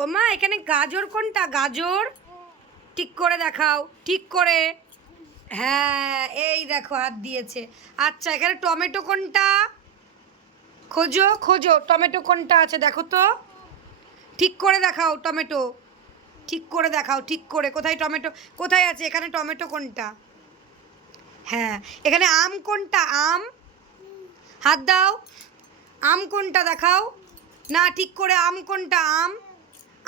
ও মা এখানে গাজর কোনটা? গাজর ঠিক করে দেখাও, ঠিক করে। হ্যাঁ এই দেখো হাত দিয়েছে। আচ্ছা এখানে টমেটো কোনটা? খোঁজো খোঁজো, টমেটো কোনটা আছে দেখো তো, ঠিক করে দেখাও। টমেটো ঠিক করে দেখাও, ঠিক করে। কোথায় টমেটো? কোথায় আছে এখানে টমেটো কোনটা? হ্যাঁ এখানে আম কোনটা? আম, হাত দাও। আম কোনটা দেখাও। না ঠিক করে, আম কোনটা? আম,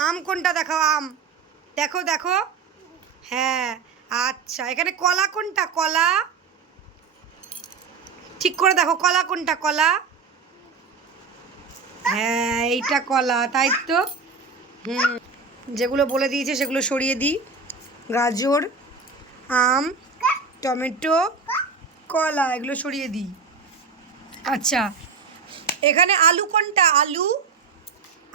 আম কোনটা দেখাও। আম দেখো দেখো। হ্যাঁ আচ্ছা এখানে কলা কোনটা? কলা ঠিক করে দেখো, কলা কোনটা? কলা, হ্যাঁ এইটা কলা, তাই তো। হুম, যেগুলো বলে দিয়েছে সেগুলো সরিয়ে দিই। গাজর, আম, টমেটো, কলা, এগুলো সরিয়ে দিই। আচ্ছা এখানে আলু কোনটা? আলু,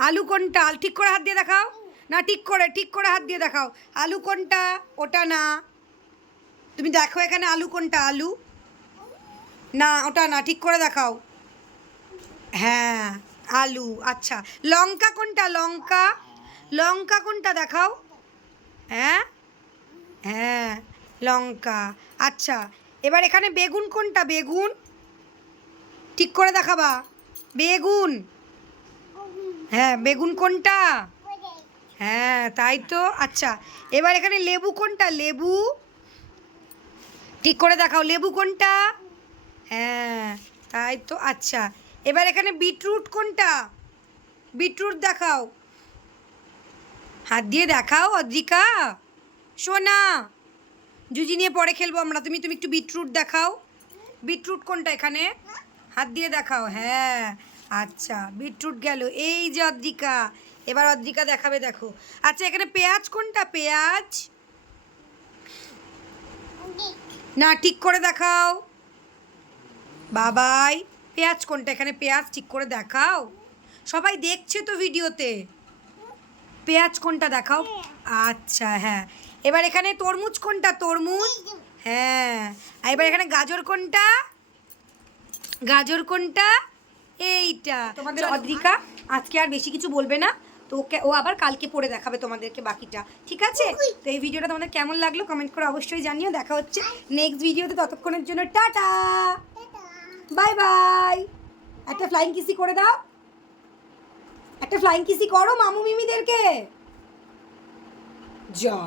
আলু কোনটা? ঠিক করে হাত দিয়ে দেখাও। না ঠিক করে, ঠিক করে হাত দিয়ে দেখাও। আলু কোনটা? ওটা না, তুমি দেখো এখানে আলু কোনটা? আলু না, ওটা না, ঠিক করে দেখাও। হ্যাঁ আলু। আচ্ছা লঙ্কা কোনটা? লঙ্কা, লঙ্কা কোনটা দেখাও। হ্যাঁ হ্যাঁ লঙ্কা। আচ্ছা এবার এখানে বেগুন কোনটা? বেগুন ঠিক করে দেখাবা। বেগুন, হ্যাঁ বেগুন কোনটা? হ্যাঁ তাই তো। আচ্ছা এবার এখানে লেবু কোনটা? লেবু ঠিক করে দেখাও। লেবু কোনটা? হ্যাঁ তাই তো। আচ্ছা এবার এখানে বিটরুট কোনটা? বিটরুট দেখাও, হাত দিয়ে দেখাও। অদ্রিকা সোনা, জুজি নিয়ে পরে খেলবো আমরা। তুমি তুমি একটু বিটরুট দেখাও। বিটরুট কোনটা এখানে? হাত দিয়ে দেখাও। হ্যাঁ আচ্ছা বিটরুট গেল। এই যে অদ্রিকা, এবার অদ্রিকা দেখাবে দেখো। আচ্ছা এখানে পেঁয়াজ কোনটা? পেঁয়াজ না, ঠিক করে দেখাও। বাবাই পেঁয়াজ কোনটা এখানে? পেঁয়াজ ঠিক করে দেখাও, সবাই দেখছে তো ভিডিওতে। পেঁয়াজ কোনটা দেখাও। আচ্ছা হ্যাঁ এবার এখানে তরমুজ কোনটা? তরমুজ, হ্যাঁ। আর এবার এখানে গাজর কোনটা? গাজর কোনটা? এইটা। তোমাদের অদ্রিকা আজকে আর বেশি কিছু বলবে না, তো ওকে ও আবার কালকে পড়ে দেখাবে তোমাদেরকে বাকিটা, ঠিক আছে? তো এই ভিডিওটা তোমাদের কেমন লাগলো কমেন্ট করে অবশ্যই জানিও। দেখা হচ্ছে নেক্সট ভিডিওতে, ততক্ষণের জন্য টাটা, বাই বাই। একটা ফ্লাইং কিসি করে দাও, একটা ফ্লাইং কিসি করো মামু মিমিদেরকে। যা